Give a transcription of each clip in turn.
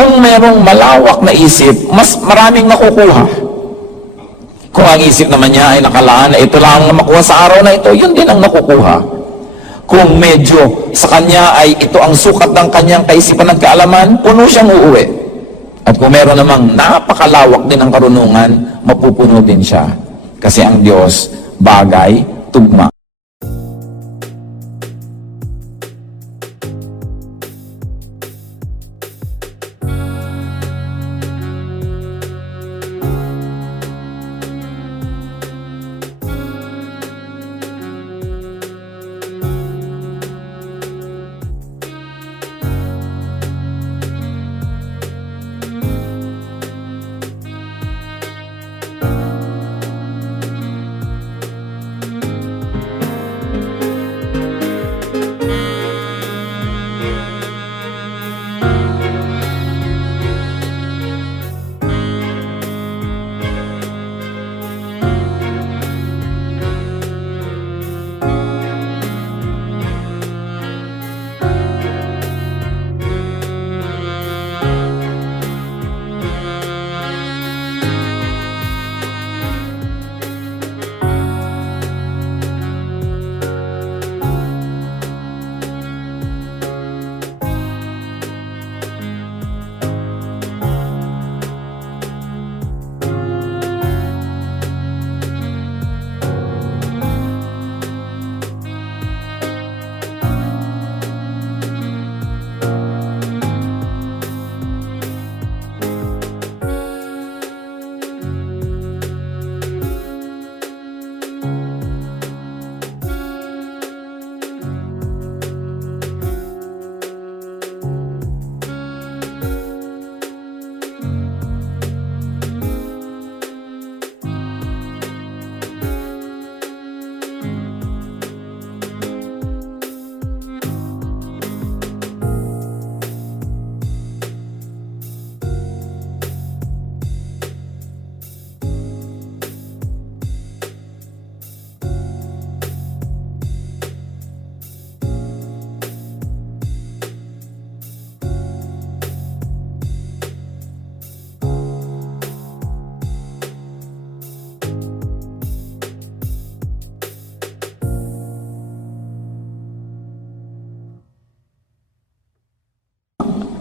Kung merong malawak na isip, mas maraming nakukuha. Kung ang isip naman niya ay nakalaan na ito lang ang makuha sa araw na ito, yun din ang nakukuha. Kung medyo sa kanya ay ito ang sukat ng kanyang kaisipan at kaalaman, puno siyang uuwi. At kung meron namang napakalawak din ang karunungan, mapupuno din siya. Kasi ang Diyos, bagay, tugma.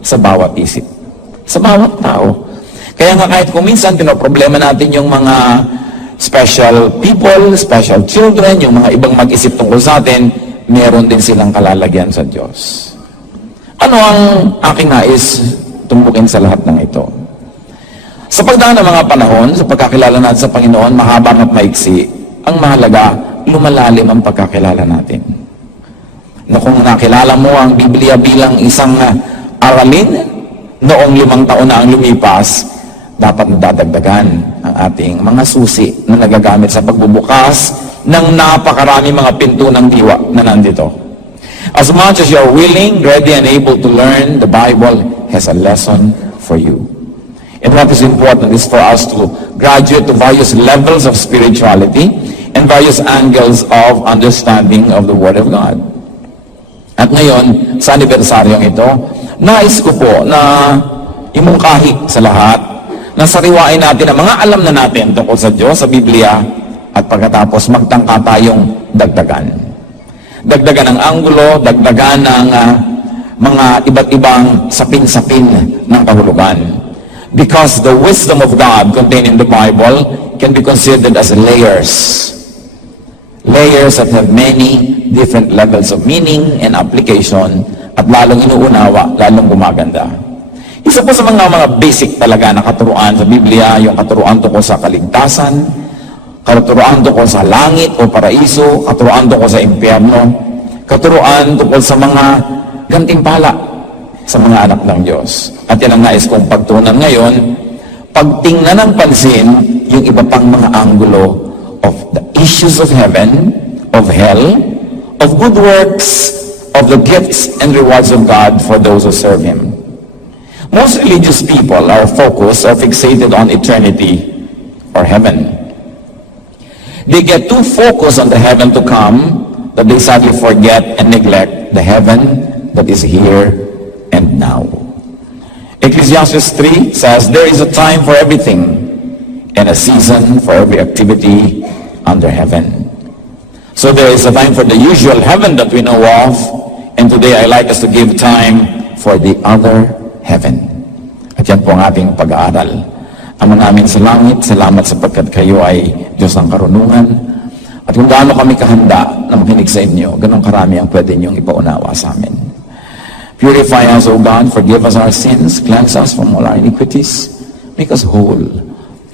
Sa bawat isip, sa bawat tao. Kaya nga kahit kung minsan pinoproblema natin yung mga special people, special children, yung mga ibang mag-isip tungkol sa atin, meron din silang kalalagyan sa Diyos. Ano ang aking nais tumbukin sa lahat ng ito? Sa pagdaan ng mga panahon, sa pagkakilala natin sa Panginoon, mahaba at maiksi, ang mahalaga, lumalalim ang pagkakilala natin. Na kung nakilala mo ang Biblia bilang isang aralin noong 5 taon na ang lumipas, dapat nadadagdagan ang ating mga susi na nagagamit sa pagbubukas ng napakarami mga pinto ng diwa na nandito. As much as you're willing, ready, and able to learn, the Bible has a lesson for you. And what is important is for us to graduate to various levels of spirituality and various angles of understanding of the Word of God. At ngayon, sa anibersaryong ito, nais ko po na imungkahi sa lahat na sariwain natin ang mga alam na natin tungkol sa Diyos, sa Biblia, at pagkatapos magtangka tayong dagdagan. Dagdagan ng anggulo, dagdagan ng mga iba't ibang sapin-sapin ng kahulugan. Because the wisdom of God contained in the Bible can be considered as layers. Layers that have many different levels of meaning and application, at lalong inuunawa, lalong gumaganda. Isa po sa mga basic talaga na katuruan sa Biblia, yung katuruan tungkol sa kaligtasan, katuruan tungkol sa langit o paraiso, katuruan tungkol sa impyerno, katuruan tungkol sa mga gantimpala sa mga anak ng Diyos. At yan ang nais kong pagtunan ngayon, pagtingnan ng pansin yung iba pang mga anggulo of the issues of heaven, of hell, of good works, of the gifts and rewards of God for those who serve Him. Most religious people are focused or fixated on eternity or heaven. They get too focused on the heaven to come that they sadly forget and neglect the heaven that is here and now. Ecclesiastes 3 says, there is a time for everything and a season for every activity under heaven. So there is a time for the usual heaven that we know of, and today I like us to give time for the other heaven. At yan po ang ating pag-aaral. Ama namin sa langit, salamat sapagkat kayo ay Diyos ng karunungan. At kung gaano kami kahanda na makinig sa inyo, ganun karami ang pwede niyong ipaunawa sa amin. Purify us, O God, forgive us our sins, cleanse us from all our iniquities, make us whole,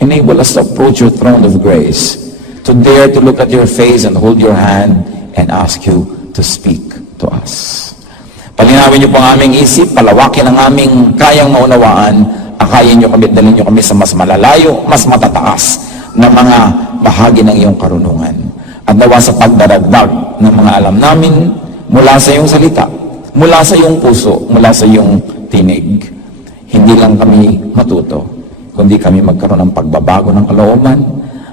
enable us to approach your throne of grace, to dare to look at your face and hold your hand and ask you to speak to us. Palinawin niyo po ang aming isip, palawakin ang aming kayang maunawaan, akayin niyo kami, dalhin niyo kami sa mas malalayo, mas matataas na mga bahagi ng iyong karunungan. At nawa sa pagdaragdag ng mga alam namin mula sa iyong salita, mula sa iyong puso, mula sa iyong tinig. Hindi lang kami matuto, kundi kami magkaroon ng pagbabago ng kalooban,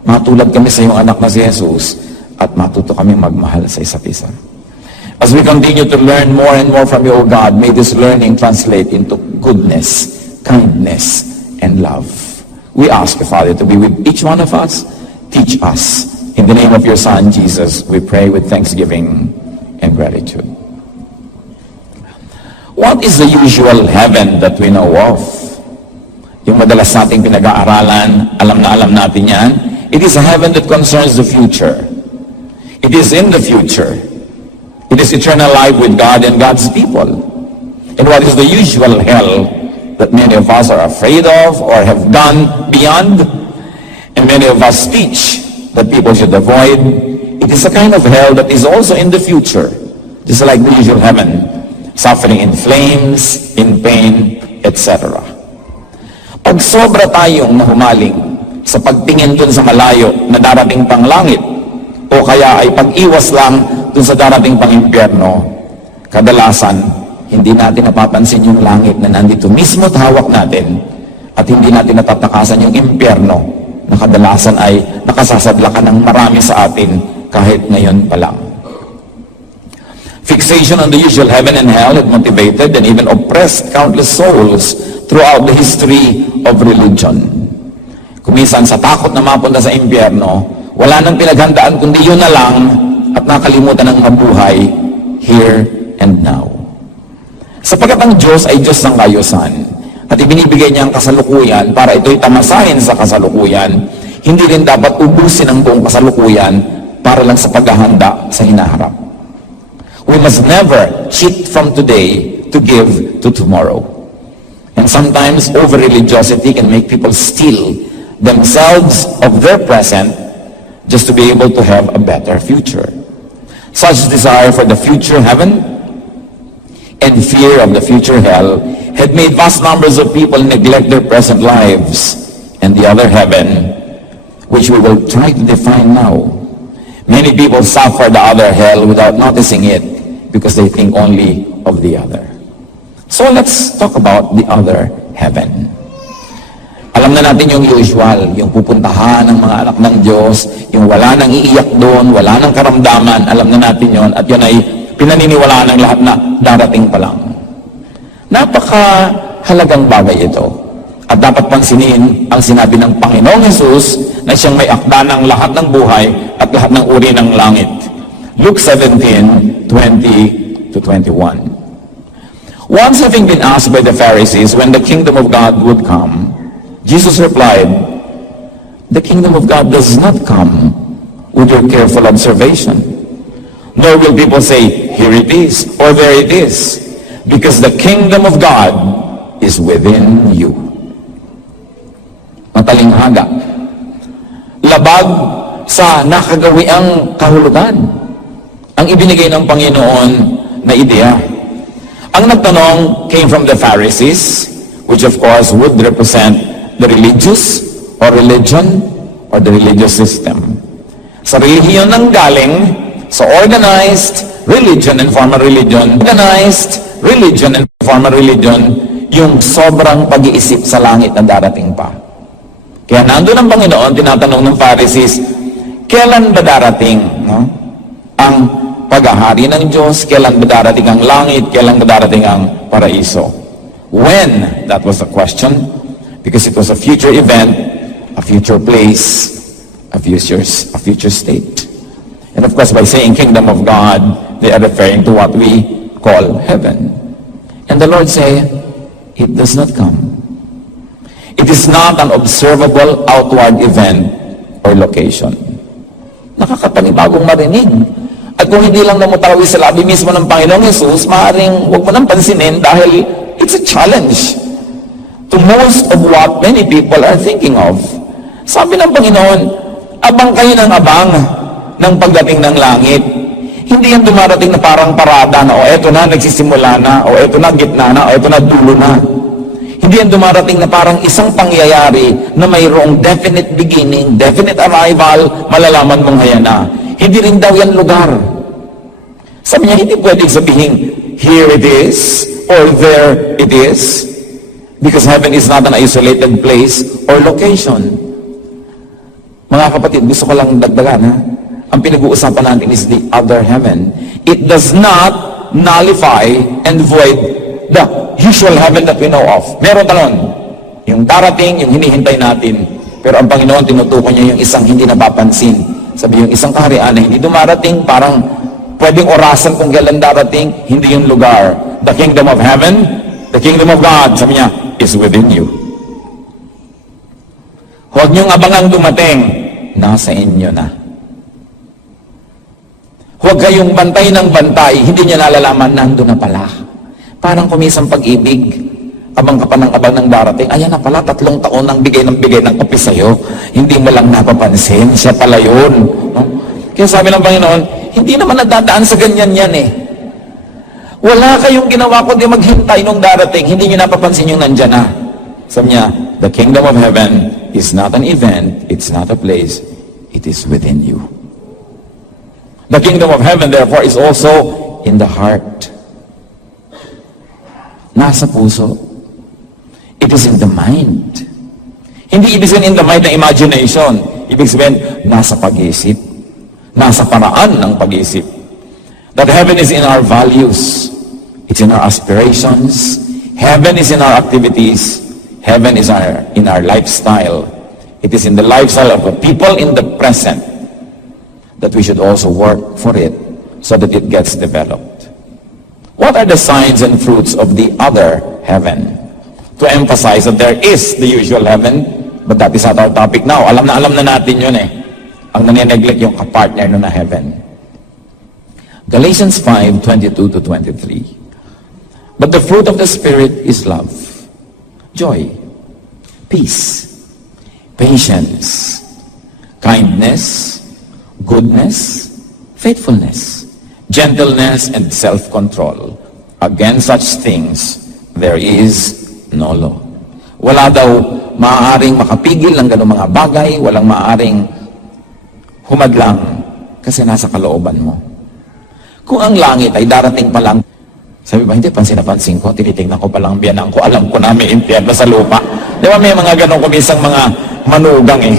matulad kami sa iyong anak na si Jesus, at matuto kami magmahal sa isa't isa. As we continue to learn more and more from you, O God, may this learning translate into goodness, kindness, and love. We ask you, Father, to be with each one of us. Teach us. In the name of your Son, Jesus, we pray with thanksgiving and gratitude. What is the usual heaven that we know of? Yung madalas nating pinag-aaralan, alam na alam natin yan. It is a heaven that concerns the future. It is in the future. It is eternal life with God and God's people. And what is the usual hell that many of us are afraid of or have gone beyond? And many of us teach that people should avoid. It is a kind of hell that is also in the future. Just like the usual heaven. Suffering in flames, in pain, etc. Pag sobra tayong nahumaling sa pagtingin dun sa malayo na darating pang langit, o kaya ay pag-iwas lang dun sa darating pang impyerno, kadalasan, hindi natin napapansin yung langit na nandito mismo at hawak natin, at hindi natin natatakasan yung impyerno na kadalasan ay nakasasadlakan ng marami sa atin kahit ngayon pa lang. Fixation on the usual heaven and hell had motivated and even oppressed countless souls throughout the history of religion. Kumisan sa takot na mapunta sa impyerno, wala nang pinaghandaan kundi yun na lang at nakalimutan ng mabuhay here and now. Sapagkat ang Diyos ay Diyos ng kayusan at ibinibigay niya ang kasalukuyan para ito'y tamasahin sa kasalukuyan, hindi rin dapat ubusin ang buong kasalukuyan para lang sa paghahanda sa hinaharap. We must never cheat from today to give to tomorrow. And sometimes over-religiosity can make people steal themselves of their present just to be able to have a better future. Such desire for the future heaven and fear of the future hell had made vast numbers of people neglect their present lives and the other heaven, which we will try to define now. Many people suffer the other hell without noticing it because they think only of the other. So let's talk about the other heaven. Alam na natin yung usual, yung pupuntahan ng mga anak ng Diyos, yung wala nang iiyak doon, wala nang karamdaman, alam na natin yon, at yun ay pinaniniwalaan ng lahat na darating pa lang. Napakahalagang bagay ito. At dapat pansinin ang sinabi ng Panginoong Hesus na siyang may akda ng lahat ng buhay at lahat ng uri ng langit. Luke 17:20-21. Once having been asked by the Pharisees when the kingdom of God would come, Jesus replied, "The kingdom of God does not come with your careful observation. Nor will people say, 'Here it is,' or 'There it is,' because the kingdom of God is within you." Matalinghaga. Labag sa nakagawiang kahulugan ang ibinigay ng Panginoon na ideya. Ang nagtanong came from the Pharisees, which of course would represent the religious or religion or the religious system. Sa relihiyon nang galing, sa organized religion and formal religion, yung sobrang pag-iisip sa langit na darating pa. Kaya nandun ang Panginoon, tinatanong ng Pharisees, kailan ba darating ang paghahari ng Diyos? Kailan ba darating ang langit? Kailan ba darating ang paraiso? When? That was the question. Because it was a future event, a future place, a future state. And of course, by saying kingdom of God, they are referring to what we call heaven. And the Lord say, it does not come. It is not an observable outward event or location. Nakakapanibagong marinig. At kung hindi lang namutawi sa labi mismo ng Panginoong Yesus, maaaring huwag mo nang pansinin dahil it's a challenge to most of what many people are thinking of. Sabi ng Panginoon, abang kayo ng abang ng pagdating ng langit. Hindi yan dumarating na parang parada na, o eto na, nagsisimula na, o eto na, gitna na, o eto na, dulo na. Hindi yan dumarating na parang isang pangyayari na mayroong definite beginning, definite arrival, malalaman mong haya na. Hindi rin daw yan lugar. Sabi niya, hindi pwedeng sabihin, here it is, or there it is, because heaven is not an isolated place or location. Mga kapatid, gusto ko lang dagdagan, ha? Ang pinag-uusapan natin is the other heaven. It does not nullify and void the usual heaven that we know of. Meron talon. Yung darating, yung hinihintay natin. Pero ang Panginoon, tinutukoy niya yung isang hindi napapansin. Sabi yung isang kaharian na hindi dumarating, parang pwedeng orasan kung kailan darating, hindi yung lugar. The kingdom of heaven, the kingdom of God, sabi niya, is within you. Huwag niyong abangang dumating, nasa inyo na. Huwag kayong bantay ng bantay, hindi niya nalalaman, nando na pala. Parang kumisang pag-ibig, abang ka pa ng abang ng darating, ayan na pala, 3 taon nang bigay ng kape sa'yo, hindi mo lang napapansin, siya pala yun. No? Kaya sabi ng Panginoon, hindi naman nadadaan sa ganyan yan eh. Wala kayong ginawa kundi maghintay nung darating, hindi niyo napapansin yung nandyan na. Sabi niya, the kingdom of heaven is not an event, it's not a place, it is within you. The kingdom of heaven, therefore, is also in the heart. Nasa puso. It is in the mind. Hindi ibig sabihin in the mind na imagination. Ibig sabihin, nasa pag-iisip. Nasa paraan ng pag-iisip. That heaven is in our values. It's in our aspirations. Heaven is in our activities. Heaven is in our lifestyle. It is in the lifestyle of the people in the present that we should also work for it so that it gets developed. What are the signs and fruits of the other heaven? To emphasize that there is the usual heaven, but that is not our topic now. Alam na natin yun eh. Ang nanineglect yung kapartner na heaven. Galatians 5:22-23. But the fruit of the Spirit is love, joy, peace, patience, kindness, goodness, faithfulness, gentleness, and self-control. Against such things, there is no law. Wala daw maaaring makapigil ng ganung mga bagay, walang maaaring humadlang kasi nasa kalooban mo. Kung ang langit ay darating pa lang, sabi ba, hindi, pansin ko, tinitingnan ko pa lang biyanan ko, alam ko na may impyerno sa lupa. Di ba may mga ganong kumisang mga manugang eh.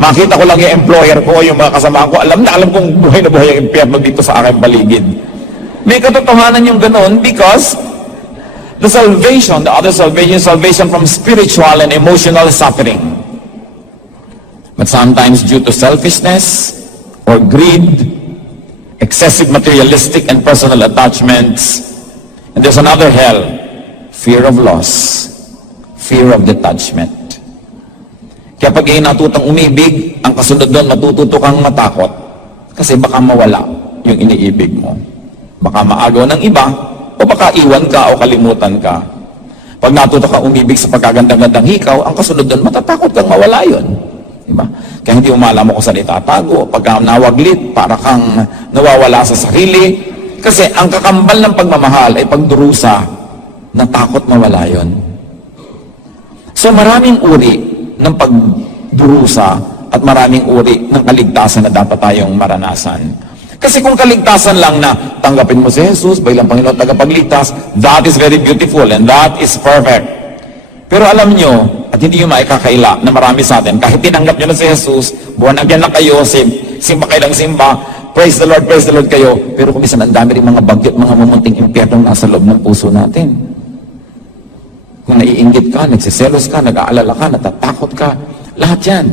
Makita ko lang yung employer ko, yung mga kasama ko, alam kong buhay na buhay ang impyerno dito sa aking paligid. May katotohanan yung ganon because the salvation, the other salvation, salvation from spiritual and emotional suffering. But sometimes due to selfishness or greed, excessive materialistic and personal attachments, and there's another hell, fear of loss, fear of detachment. Kaya pag natutang umibig, ang kasunod doon, matututo kang matakot. Kasi baka mawala yung iniibig mo. Baka maagaw ng iba, o baka iwan ka o kalimutan ka. Pag natuto kang umibig sa pagkagandang-gandang hikaw, ang kasunod doon, matatakot kang mawala yun. Diba? Kaya hindi mo malaman kung saan itatago. Pag nawaglit, para kang nawawala sa sarili. Kasi ang kakambal ng pagmamahal ay pagdurusa na takot mawala yun. So maraming uri ng pagdurusa at maraming uri ng kaligtasan na dapat tayong maranasan. Kasi kung kaligtasan lang na tanggapin mo si Jesus bilang Panginoon tagapagligtas, that is very beautiful and that is perfect. Pero alam nyo, at hindi nyo maikakaila na marami sa atin, kahit tinanggap nyo na si Jesus, buwan agyan na kayo, simba kayo ng simba, praise the Lord kayo, pero kumisan ang dami rin mga bagyot, mga mumunting impyerno nasa loob ng puso natin. Kung naiinggit ka, nagsiselos ka, nag-aalala ka, natatakot ka, lahat yan.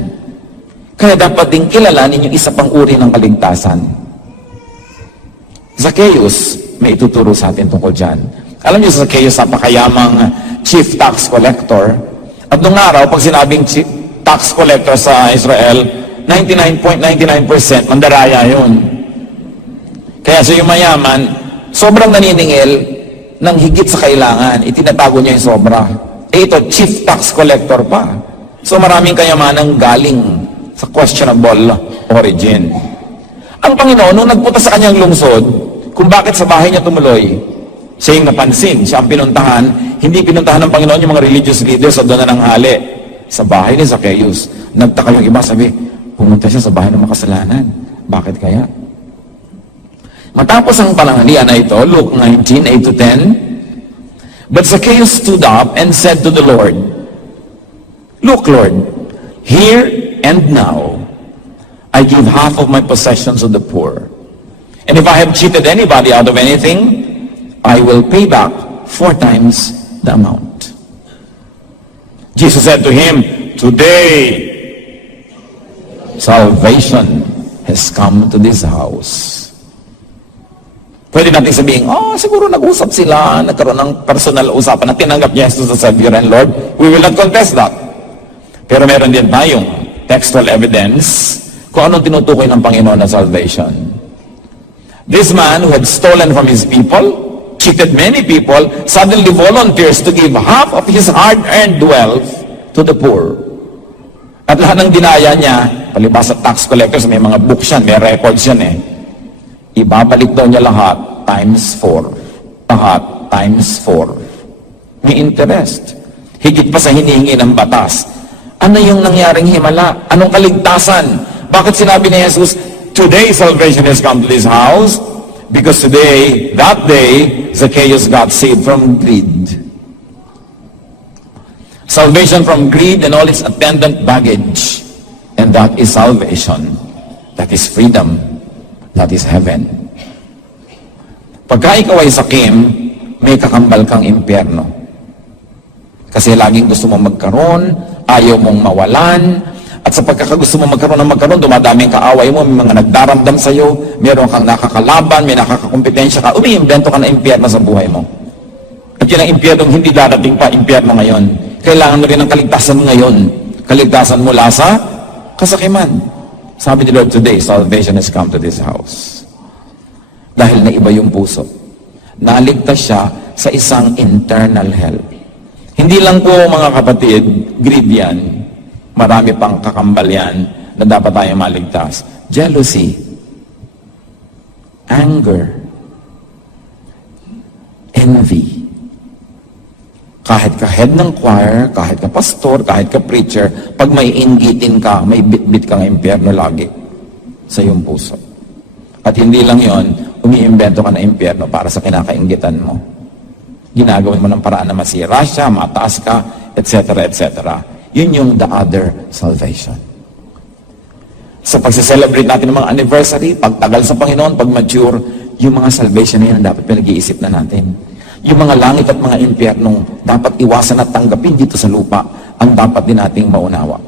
Kaya dapat ding kilalanin yung isa pang uri ng kaligtasan. Zacchaeus, may ituturo sa atin tungkol dyan. Alam niyo, Zacchaeus, napakayamang chief tax collector. At nung araw, pag sinabing chief tax collector sa Israel, 99.99% mandaraya yun. Kaya sa yung mayaman, sobrang naniningil ng higit sa kailangan, itinatago niya yung sobra. Ito, chief tax collector pa. So maraming kayamanang galing sa questionable origin. Ang Panginoon, nung nagpunta sa kanyang lungsod, kung bakit sa bahay niya tumuloy, siya yung napansin, siya ang pinuntahan, hindi pinuntahan ng Panginoon yung mga religious leaders o doon na nanghali. Sa bahay ni Zacchaeus, nagtaka yung iba, sabi, pumunta siya sa bahay ng makasalanan. Bakit kaya? Matapos ang pananghalian na ito, Luke 19, 8-10, but Zacchaeus stood up and said to the Lord, "Look, Lord, here and now, I give half of my possessions to the poor. And if I have cheated anybody out of anything, I will pay back 4 times the amount." Jesus said to him, "Today, salvation has come to this house." Pwede natin sabihin, siguro nag-usap sila, nagkaroon ng personal usapan na tinanggap niya Jesus as Savior and Lord. We will not contest that. Pero meron din tayong textual evidence kung anong tinutukoy ng Panginoon na salvation. This man who had stolen from his people, cheated many people, suddenly volunteers to give half of his hard-earned wealth to the poor. At lahat ng dinaya niya, palibas sa tax collectors, may mga books yan, may records yan eh. Ibabalik daw niya lahat times 4. Lahat times 4. May interest. Higit pa sa hinihingi ng batas. Ano yung nangyaring himala? Anong kaligtasan? Bakit sinabi ni Jesus, "Today salvation has come to this house"? Because today, that day, Zacchaeus got saved from greed. Salvation from greed and all its attendant baggage. And that is salvation. That is freedom. That is heaven. Pagka ikaw ay sakim, may kakambal kang impyerno. Kasi laging gusto mong magkaroon, ayaw mong mawalan, at sa pagkakagusto mong magkaroon, dumadami ang kaaway mo, may mga nagdaramdam sa'yo, meron kang nakakalaban, may nakakakompetensya ka, umiimbento ka na impyerno sa buhay mo. At yun ang impyernong hindi darating pa, impyerno ngayon. Kailangan mo rin ng kaligtasan ngayon. Kaligtasan mula sa kasakiman. Sabi ni Lord, today, salvation has come to this house. Dahil naiba yung puso. Naligtas siya sa isang internal hell. Hindi lang po, mga kapatid, greed yan. Marami pang kakambal yan na dapat tayo maligtas. Jealousy, anger, envy. Kahit ka head ng choir, kahit ka pastor, kahit ka preacher, pag may inggitin ka, may bit-bit kang impyerno lagi sa iyong puso. At hindi lang yon, umiimbento ka na impyerno para sa kinakainggitan mo. Ginagawin mo ng paraan na masira siya, mataas ka, etc., etc. Yun yung the other salvation. Sa pagse-celebrate natin ng mga anniversary, pagtagal sa Panginoon, pag mature, yung mga salvation na yan dapat pinag-iisip na natin. Yung mga langit at mga impyernong dapat iwasan at tanggapin dito sa lupa, ang dapat din nating maunawa.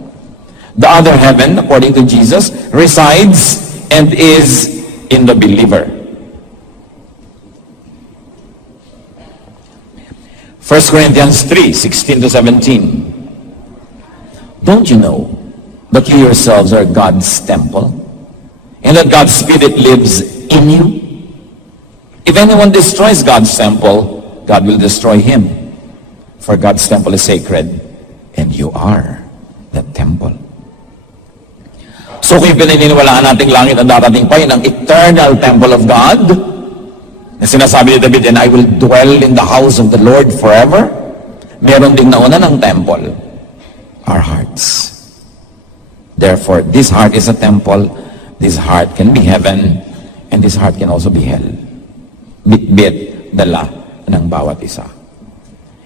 The other heaven, according to Jesus, resides and is in the believer. 1 Corinthians 3, 16-17. Don't you know that you yourselves are God's temple, and that God's Spirit lives in you? If anyone destroys God's temple, God will destroy him. For God's temple is sacred, and you are the temple. So kung pinaniniwalaan nating langit ang darating pa, yun ang eternal temple of God, na sinasabi ni David, and I will dwell in the house of the Lord forever. Meron ding nauna ng temple, our hearts. Therefore, this heart is a temple, this heart can be heaven, and this heart can also be hell. Bit-bit, dala ng bawat isa.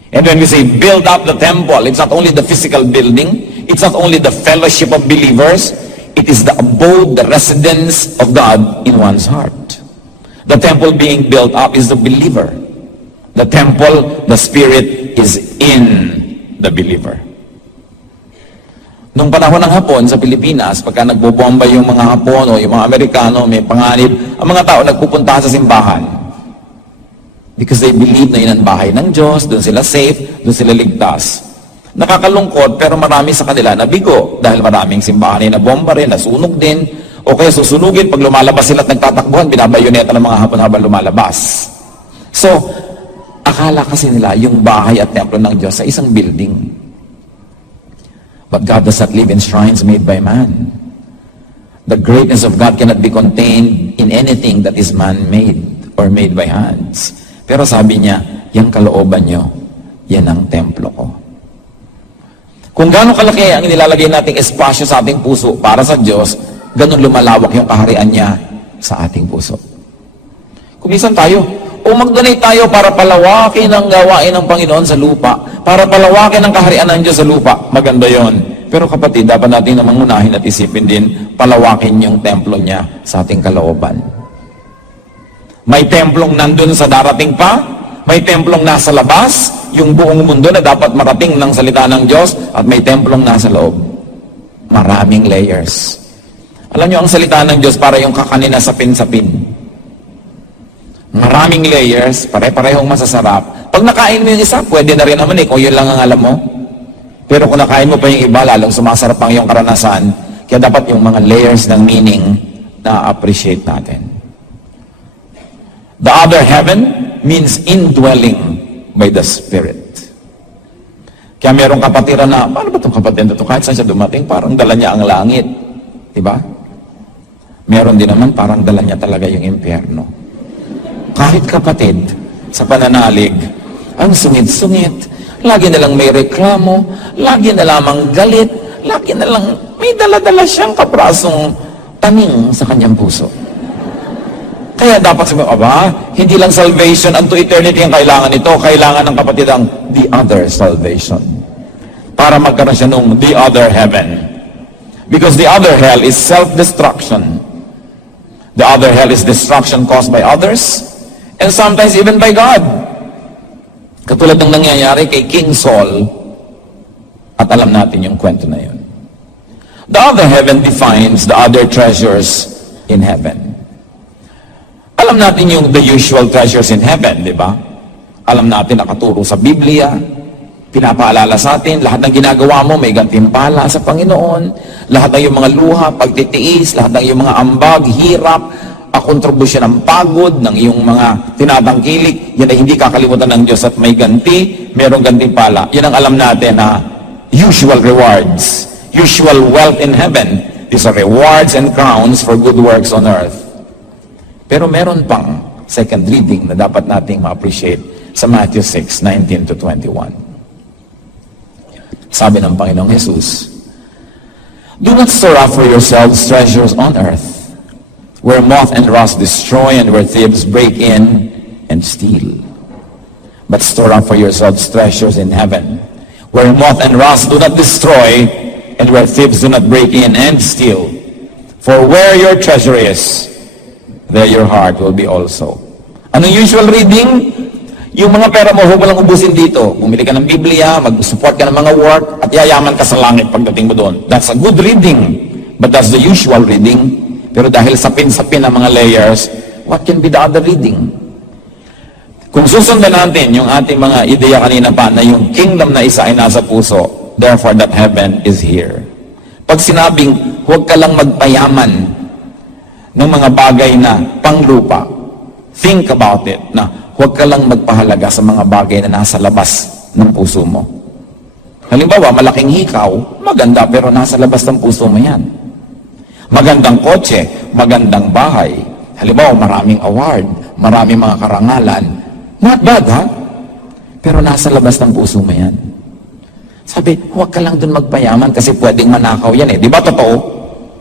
And when we say build up the temple, it's not only the physical building, it's not only the fellowship of believers, it is the abode, the residence of God in one's heart. The temple being built up is the believer. The temple, the Spirit, is in the believer. Nung panahon ng Hapon sa Pilipinas, pagka nagbobomba yung mga Hapon o yung mga Amerikano, may panganib, ang mga tao nagpupunta sa simbahan. Because they believe na yun ang bahay ng Diyos, doon sila safe, doon sila ligtas. Nakakalungkot, pero marami sa kanila nabigo dahil maraming simbahan na bomba rin, nasunog din, o kaya susunugin, pag lumalabas sila at nagtatakbuhan, binabayoneta ng mga Hapon habang lumalabas. So, akala kasi nila yung bahay at templo ng Diyos sa isang building. But God does not live in shrines made by man. The greatness of God cannot be contained in anything that is man-made or made by hands. Pero sabi niya, yung kalooban nyo, yan ang templo ko. Kung gaano kalaki ang nilalagay nating espasyo sa ating puso para sa Diyos, ganun lumalawak yung kaharian niya sa ating puso. Kumisan tayo, o mag-donate tayo para palawakin ang gawain ng Panginoon sa lupa, para palawakin ang kaharian ng Diyos sa lupa. Maganda yon. Pero kapatid, dapat natin namang unahin at isipin din, palawakin yung templo niya sa ating kalooban. May templong nandun sa darating pa, may templong nasa labas, yung buong mundo na dapat marating ng salita ng Diyos, at may templong nasa loob. Maraming layers. Alam niyo, ang salita ng Diyos para yung kakanin na sapin-sapin. Maraming layers, pare-parehong masasarap. Pag nakain mo yung isa, pwede na rin naman kung yun lang ang alam mo. Pero kung nakain mo pa yung iba, lalong sumasarap ang iyong karanasan. Kaya dapat yung mga layers ng meaning na appreciate natin. The other heaven means indwelling by the Spirit. Kaya merong kapatiran na, paano ba itong kapatid na ito? Kahit saan siya dumating, parang dala niya ang langit. Diba? Meron din naman, parang dala niya talaga yung impyerno. Kahit kapatid, sa pananalig, ang sungit-sungit, lagi na lang may reklamo, lagi na lamang galit, lagi na lang may dala-dala siyang kaprasong taning sa kanyang puso. Kaya dapat sabihin, aba, hindi lang salvation unto eternity ang kailangan nito, kailangan ng kapatid ang the other salvation. Para magkaroon siya nung the other heaven. Because the other hell is self-destruction. The other hell is destruction caused by others, and sometimes even by God. Katulad ng nangyayari kay King Saul, at alam natin yung kwento na yun. The other heaven defines the other treasures in heaven. Alam natin yung the usual treasures in heaven, di ba? Alam natin, nakaturo sa Biblia, pinapaalala sa atin, lahat ng ginagawa mo may gantimpala sa Panginoon, lahat ng yung mga luha, pagtitiis, lahat ng yung mga ambag, hirap, kontribusyon ng pagod, ng iyong mga tinatangkilik, yan ay hindi kakalimutan ng Diyos at may ganti, merong gantimpala. Yan ang alam natin na usual rewards, usual wealth in heaven. These are rewards and crowns for good works on earth. Pero meron pang second reading na dapat nating ma-appreciate sa Matthew 6:19 to 21. Sabi ng Panginoong Jesus, "Do not store up for yourselves treasures on earth, where moth and rust destroy and where thieves break in and steal. But store up for yourselves treasures in heaven, where moth and rust do not destroy and where thieves do not break in and steal. For where your treasure is, there your heart will be also." Anong usual reading? Yung mga pera mo, huwag mo lang ubusin dito. Bumili ka ng Biblia, mag-support ka ng mga work, at yayaman ka sa langit pagdating mo doon. That's a good reading, but that's the usual reading. Pero dahil sapin-sapin ang mga layers, what can be the other reading? Kung susundan natin yung ating mga ideya kanina pa na yung kingdom na isa ay nasa puso, therefore that heaven is here. Pag sinabing, huwag ka lang magpayaman ng mga bagay na panglupa, think about it, na huwag ka lang magpahalaga sa mga bagay na nasa labas ng puso mo. Halimbawa, malaking hikaw, maganda pero nasa labas ng puso mo yan. Magandang kotse, magandang bahay. Halimbawa, maraming award, maraming mga karangalan. Not bad, ha? Pero nasa labas ng puso mo yan. Sabi, huwag ka lang dun magpayaman kasi pwedeng manakaw yan eh. Di ba totoo?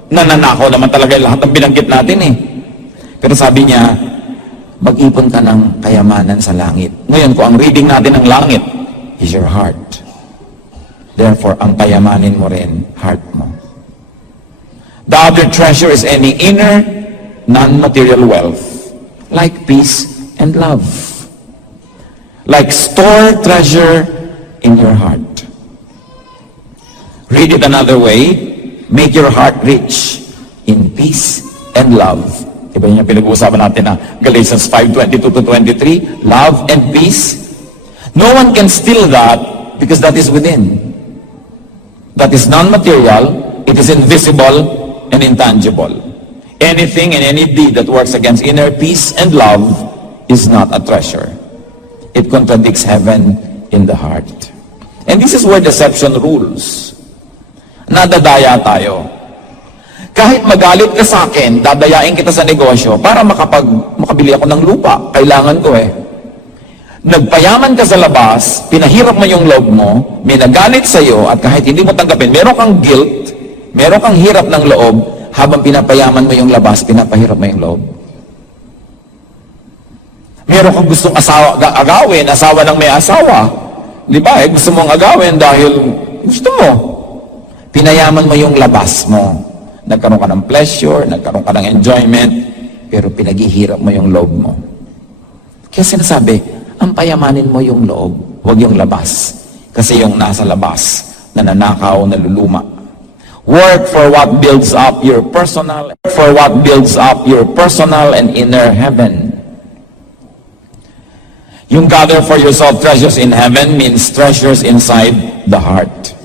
Nananakaw naman talaga lahat ng binanggit natin eh. Pero sabi niya, mag-ipon ka ng kayamanan sa langit. Ngayon, kung ang reading natin ng langit is your heart. Therefore, ang kayamanin mo rin, heart mo. The other treasure is any inner, non-material wealth, like peace and love. Like store treasure in your heart. Read it another way, make your heart rich in peace and love. Iba yung pinag-uusapan natin na Galatians 5:22-23, love and peace. No one can steal that because that is within. That is non-material, it is invisible and intangible. Anything and any deed that works against inner peace and love is not a treasure. It contradicts heaven in the heart. And this is where deception rules. Nadadaya tayo. Kahit magalit ka sa akin, dadayain kita sa negosyo para makabili ako ng lupa. Kailangan ko eh. Nagpayaman ka sa labas, pinahirap mo yung loob mo, may nagalit sa'yo, at kahit hindi mo tanggapin, meron kang guilt, meron kang hirap ng loob, habang pinapayaman mo yung labas, pinapahirap mo yung loob. Meron kang gustong agawin, asawa ng may asawa. Di ba? Gusto mong agawin dahil gusto mo. Pinayaman mo yung labas mo. Nagkaroon ka ng pleasure, nagkaroon ka ng enjoyment, pero pinaghihirap mo yung loob mo. Kaya sinasabi, ang payamanin mo yung loob, huwag yung labas. Kasi yung nasa labas, nananakaw, naluluma. Work for what builds up your personal and inner heaven. Yung gather for yourself treasures in heaven means treasures inside the heart.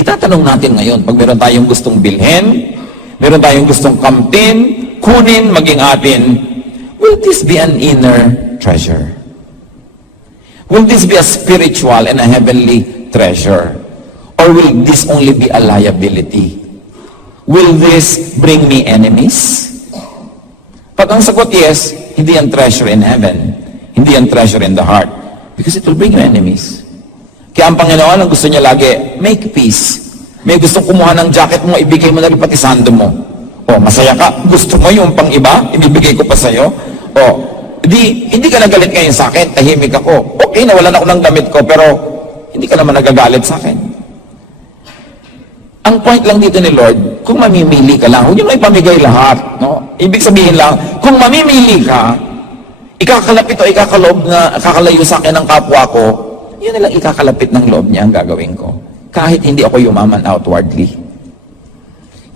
Itatanong natin ngayon, pag meron tayong gustong bilhin, meron tayong gustong kamtin, kunin, maging atin, will this be an inner treasure? Will this be a spiritual and a heavenly treasure? Or will this only be a liability? Will this bring me enemies? Pag ang sagot yes, hindi yan treasure in heaven. Hindi yan treasure in the heart. Because it will bring you enemies. Kaya ang Panginoon, ang gusto niya lagi, make peace. May gustong kumuha ng jacket mo, ibigay mo na rin pati sando mo. O, masaya ka, gusto mo yung pang iba, ibibigay ko pa sa'yo. O, hindi ka nagalit ngayon sa akin, tahimik ako. Okay, nawalan ako ng damit ko, pero hindi ka naman nagagalit sa akin. Ang point lang dito ni Lord, kung mamimili ka lang, huwag nyo lang ipamigay lahat. No? Ibig sabihin lang, kung mamimili ka, ikakalapit o kakalayo sa akin ng kapwa ko, yun nilang ikakalapit ng loob niya ang gagawin ko. Kahit hindi ako yumaman outwardly.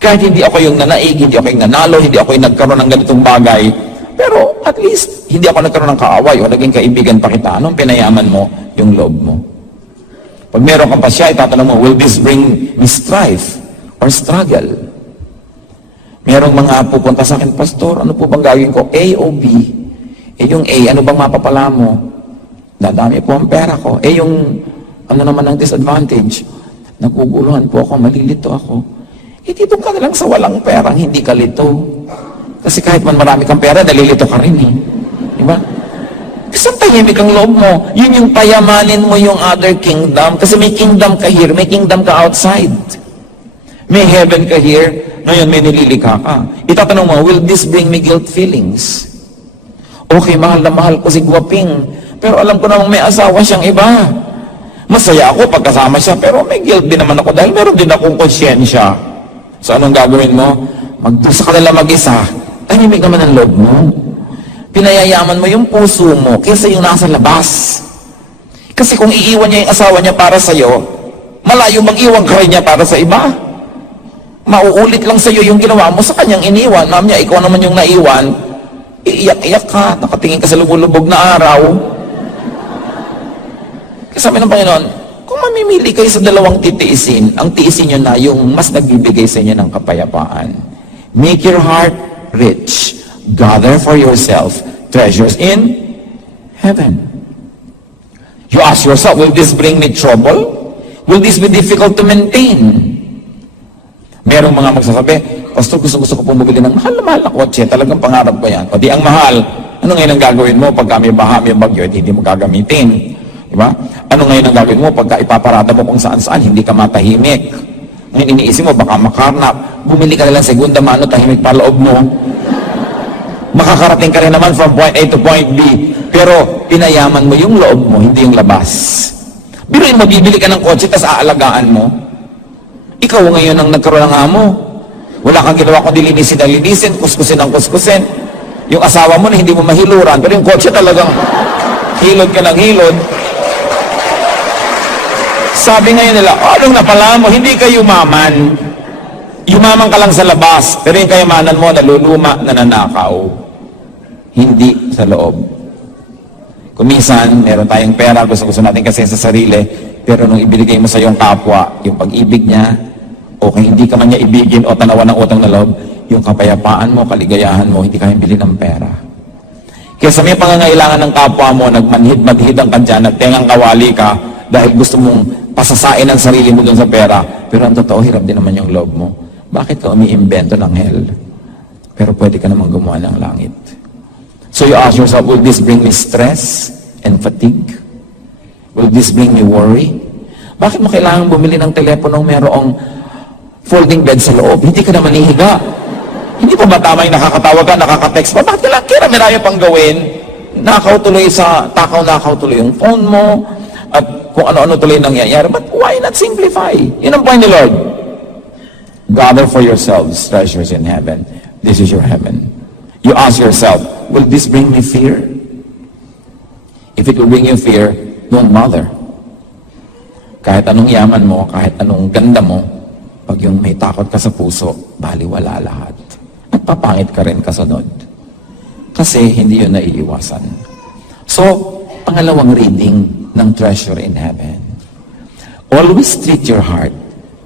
Kahit hindi ako yung nanaig, hindi ako yung nanalo, hindi ako yung nagkaroon ng ganitong bagay, pero at least, hindi ako nagkaroon ng kaaway o naging kaibigan pa kita. Anong pinayaman mo yung loob mo? Pag meron kang pasya, itatanong mo, will this bring me strife or struggle? Merong mga pupunta sa akin, Pastor, ano po bang gagawin ko? A o B? Yung A, ano bang mapapala mo? Dadami po ang pera ko. Yung, ano naman ang disadvantage? Naguguluhan po ako, malilito ako. Dito ka na lang sa walang perang, hindi ka lito. Kasi kahit man marami kang pera, nalilito ka rin eh. Diba? Kasi ang tahimik ang loob mo. Yun yung payamanin mo yung other kingdom. Kasi may kingdom ka here, may kingdom ka outside. May heaven ka here, ngayon may nililikha ka. Itatanong mo, will this bring me guilt feelings? Okay, mahal na mahal ko si Guwaping. Pero alam ko namang may asawa siyang iba. Masaya ako pagkasama siya, pero may guilt din naman ako dahil meron din akong konsyensya. So anong gagawin mo? Magdusa ka nila mag-isa. Tahimik naman ang loob mo. Pinayayaman mo yung puso mo kaysa yung nasa labas. Kasi kung iiwan niya yung asawa niya para sa'yo, malayo bang iwan ka rin niya para sa iba? Mauulit lang sa'yo yung ginawa mo sa kanyang iniwan. Ma'am niya, ikaw naman yung naiwan. Iiyak-iyak ka, nakatingin ka sa lumulubog na araw. Kasi sabi ng Panginoon, kung mamimili kayo sa dalawang titiisin, ang tiisin nyo na yung mas nagbibigay sa inyo ng kapayapaan. Make your heart rich. Gather for yourself treasures in heaven. You ask yourself, will this bring me trouble? Will this be difficult to maintain? Merong mga magsasabi, Pastor, gusto ko bumili ng mahal na kotse. Talagang pangarap ko yan. O di ang mahal, ano ngayon ang gagawin mo pagka may baha, may bagyo, at hindi mo gagamitin? Diba? Ano ngayon ang gagawin mo pagka ipaparada mo kung saan-saan, hindi ka matahimik? Ngayon iniisip mo, baka makarnap. Bumili ka na lang segunda mano, tahimik pa loob mo. Makakarating ka rin naman from point A to point B. Pero pinayaman mo yung loob mo, hindi yung labas. Biruin mo, bibili ka ng kotse, tas aalagaan mo. Ikaw ngayon ang nagkaroon ng amo. Wala kang ginawa kundi linisin, kuskusin ang kuskusin. Yung asawa mo na hindi mo mahiluran, pero yung kotse talagang hilod ka ng hilod. Sabi ngayon nila, anong napala mo? Hindi ka yumaman. Yumaman ka lang sa labas, pero yung kayamanan mo, naluluma, nananakaw. Hindi sa loob. Kuminsan, meron tayong pera, gusto natin kasi sa sarili, pero nung ibinigay mo sa iyong kapwa, yung pag-ibig niya, o kung hindi ka man niya ibigin o tanawan ng utang na loob, yung kapayapaan mo, kaligayahan mo, hindi kayang bilhin ng pera. Kaya sa may pangangailangan ng kapwa mo, nagmanhid-manhid ang kanya, nagtengang kawali ka, dahil gusto mong pasasain ang sarili mo dun sa pera, pero ang totoo, hirap din naman yung loob mo. Bakit ka umiimbento ng hell? Pero pwede ka namang gumawa ng langit. So you ask yourself, will this bring me stress and fatigue? Will this bring me worry? Bakit mo kailangan bumili ng teleponong merong folding bed sa loob? Hindi ka naman hihiga. Hindi pa ba tama yung nakakatawag ka, nakaka-text pa? Bakit kailangan kira marami pang gawin? Takaw-nakaw tuloy yung phone mo, at kung ano-ano tuloy nangyayari. But why not simplify? Yun ang point ni Lord. Gather for yourselves treasures in heaven. This is your heaven. You ask yourself, will this bring me fear? If it will bring you fear, don't bother. Kahit anong yaman mo, kahit anong ganda mo, pag yung may takot ka sa puso, baliwala lahat. At papangit ka rin kasunod. Kasi hindi yun naiiwasan. So, pangalawang reading ng treasure in heaven. Always treat your heart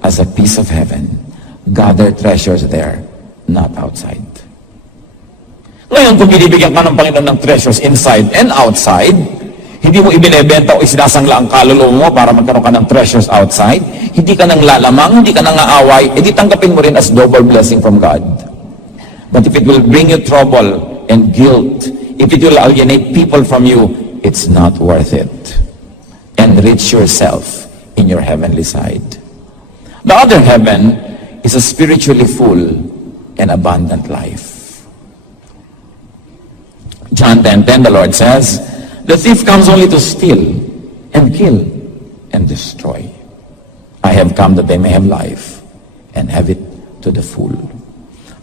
as a piece of heaven. Gather treasures there, not outside. Ngayon, kung binibigyan ka ng Panginoon ng treasures inside and outside, hindi mo ibinebenta o isinasangla ang kaluluwa mo para magkaroon ka ng treasures outside, hindi ka nang lalamang, hindi ka nang aaway, edi tanggapin mo rin as double blessing from God. But if it will bring you trouble and guilt, if it will alienate people from you, it's not worth it. Enrich yourself in your heavenly side. The other heaven is a spiritually full and abundant life. John 10:10, the Lord says, the thief comes only to steal and kill and destroy. I have come that they may have life and have it to the full.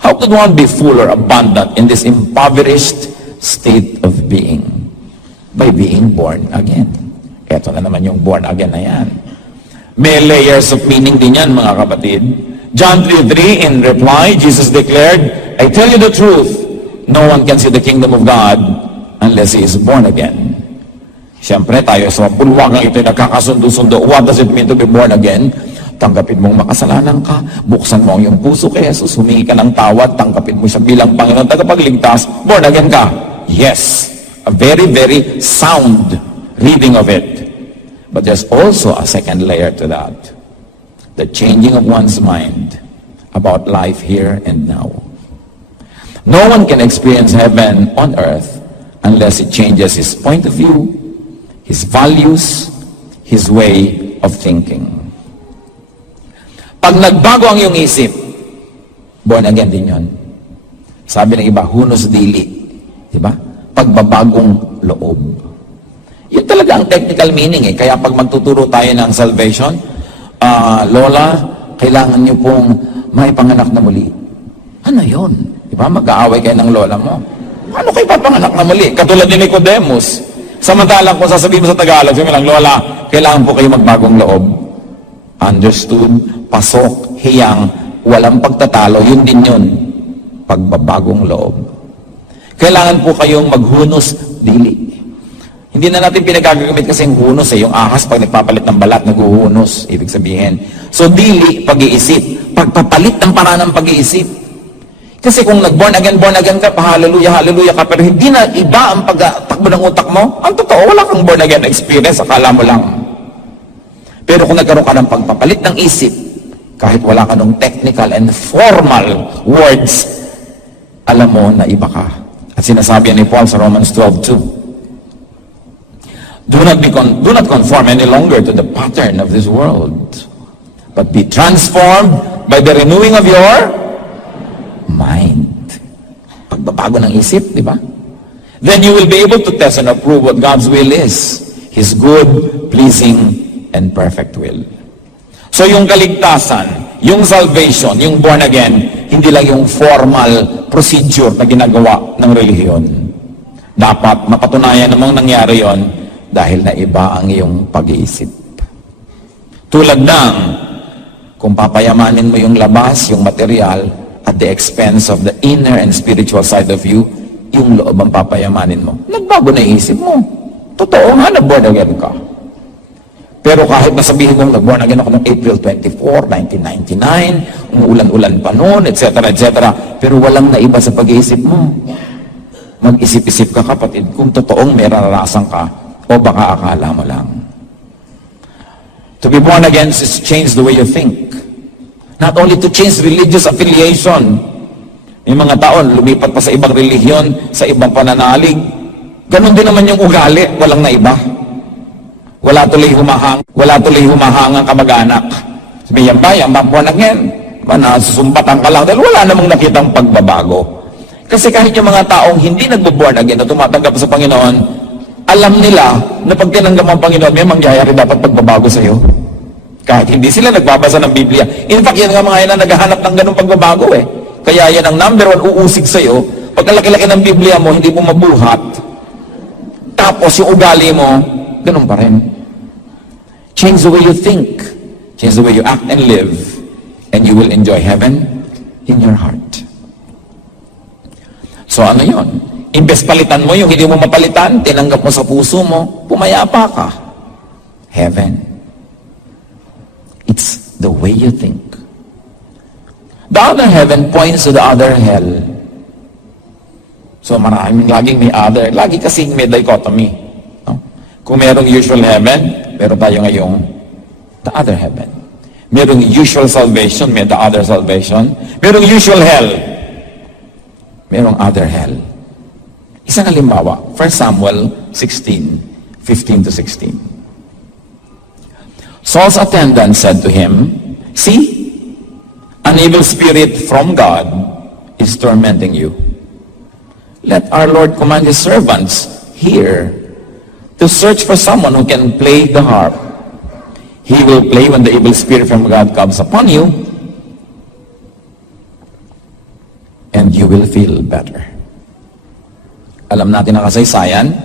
How could one be full or abundant in this impoverished state of being? By being born again. Ito na naman yung born again na yan. May layers of meaning din yan, mga kapatid. John 3:3, in reply, Jesus declared, I tell you the truth, no one can see the kingdom of God unless he is born again. Siyempre, tayo sa pulwagang ito ay nagkakasundo-sundo. What does it mean to be born again? Tanggapin mong makasalanan ka, buksan mo ang iyong puso kay Jesus, humingi ka ng tawad, tanggapin mo siya bilang Panginoon tagapagligtas, born again ka. Yes, a very, very sound reading of it. But there's also a second layer to that. The changing of one's mind about life here and now. No one can experience heaven on earth unless it changes his point of view, his values, his way of thinking. Pag nagbago ang iyong isip, born again din yun. Sabi ng iba, hunos dili. Diba? Pagbabagong loob. Yun talaga ang technical meaning eh. Kaya pag magtuturo tayo ng salvation, Lola, kailangan niyo pong may panganak na muli. Ano yun? Diba? Mag-aaway kayo ng lola mo. Ano kayo papanganak na muli? Katulad ni Nicodemus. Samantalang kung sasabihin mo sa Tagalog, sabi lang, Lola, kailangan po kayo magbagong loob. Understood, pasok, hiyang, walang pagtatalo, yun din yun. Pagbabagong loob. Kailangan po kayong maghunos dili. Hindi na natin pinagagamit kasi yung hunos eh. Yung ahas pag nagpapalit ng balat, naghuhunos. Ibig sabihin. So dili, pag-iisip. Pagpapalit ng paraan ng pag-iisip. Kasi kung born again ka, hallelujah ka, pero hindi na iba ang pagtakbo ng utak mo, ang totoo, wala kang born again experience, akala mo lang. Pero kung nagkaroon ka ng pagpapalit ng isip, kahit wala ka ng technical and formal words, alam mo na iba ka. At sinasabi ni Paul sa Romans 12:2, Do not conform any longer to the pattern of this world, but be transformed by the renewing of your mind. Pagbabago ng isip, di ba? Then you will be able to test and approve what God's will is, His good, pleasing, and perfect will. So yung kaligtasan, yung salvation, yung born again, hindi lang yung formal procedure na ginagawa ng relihiyon. Dapat mapatunayan namang nangyari yon dahil na iba ang iyong pag-iisip. Tulad ng, kung papayamanin mo yung labas, yung material, at the expense of the inner and spiritual side of you, yung loob ang papayamanin mo. Nagbago na isip mo. Totoo nga, nag-born again ka. Pero kahit nasabihin mong nag-born again ako noong April 24, 1999, umuulan-ulan pa noon, etc., etc., pero walang naiba sa pag-iisip mo. Mag-isip-isip ka, kapatid, kung totoong may naranasan ka, o baka akala mo lang. To be born again is to change the way you think. Not only to change religious affiliation. Yung mga tao, lumipat pa sa ibang relihiyon, sa ibang pananalig. Ganon din naman yung ugali, walang naiba. Wala tuloy humahang ang kamag-anak. Sabi, yan ba born again? Nasusumbatan ka lang dahil wala namang nakitang pagbabago. Kasi kahit yung mga taong hindi nagbo-born again na tumatanggap sa Panginoon, alam nila na pag tinanggap ang Panginoon, may mangyayari dapat pagbabago sa iyo. Kahit hindi sila nagbabasa ng Biblia. In fact, yan nga mga yan na naghahanap ng ganung pagbabago eh. Kaya yan ang number one uusig sa iyo. Pag laki-laki ng Biblia mo, hindi mo mabuhat. Tapos yung ugali mo, ganun pa rin. Change the way you think. Change the way you act and live. And you will enjoy heaven in your heart. So ano yun? Imbes palitan mo yung hindi mo mapalitan, tinanggap mo sa puso mo, pumayapa ka. Heaven. It's the way you think. The other heaven points to the other hell. So maraming laging may other. Lagi kasing may dichotomy. No? Kung merong usual heaven, meron tayo ngayong the other heaven. Merong usual salvation, may the other salvation. Merong usual hell, merong other hell. Isang halimbawa, 1 Samuel 16, 15 to 16. Saul's attendant said to him, "See, an evil spirit from God is tormenting you. Let our Lord command his servants here to search for someone who can play the harp. He will play when the evil spirit from God comes upon you, and you will feel better." Alam natin ang kasaysayan.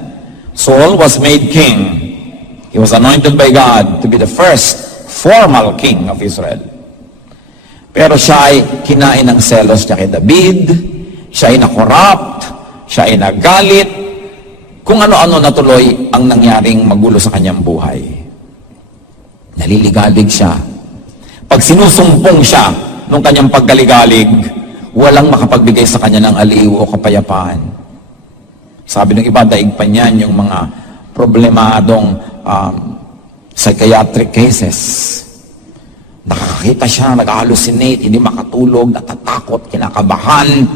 Saul was made king. He was anointed by God to be the first formal king of Israel. Pero siya ay kinain ng selos niya kay David, siya ay na-corrupt, siya ay nagalit, kung ano-ano natuloy ang nangyaring magulo sa kanyang buhay. Naliligalig siya. Pag sinusumpong siya nung kanyang paggaligalig, walang makapagbigay sa kanya ng aliw o kapayapaan. Sabi ng iba, daig pa niyan yung mga problemadong psychiatric cases. Nakakakita siya, nag-hallucinate, hindi makatulog, natatakot, kinakabahan,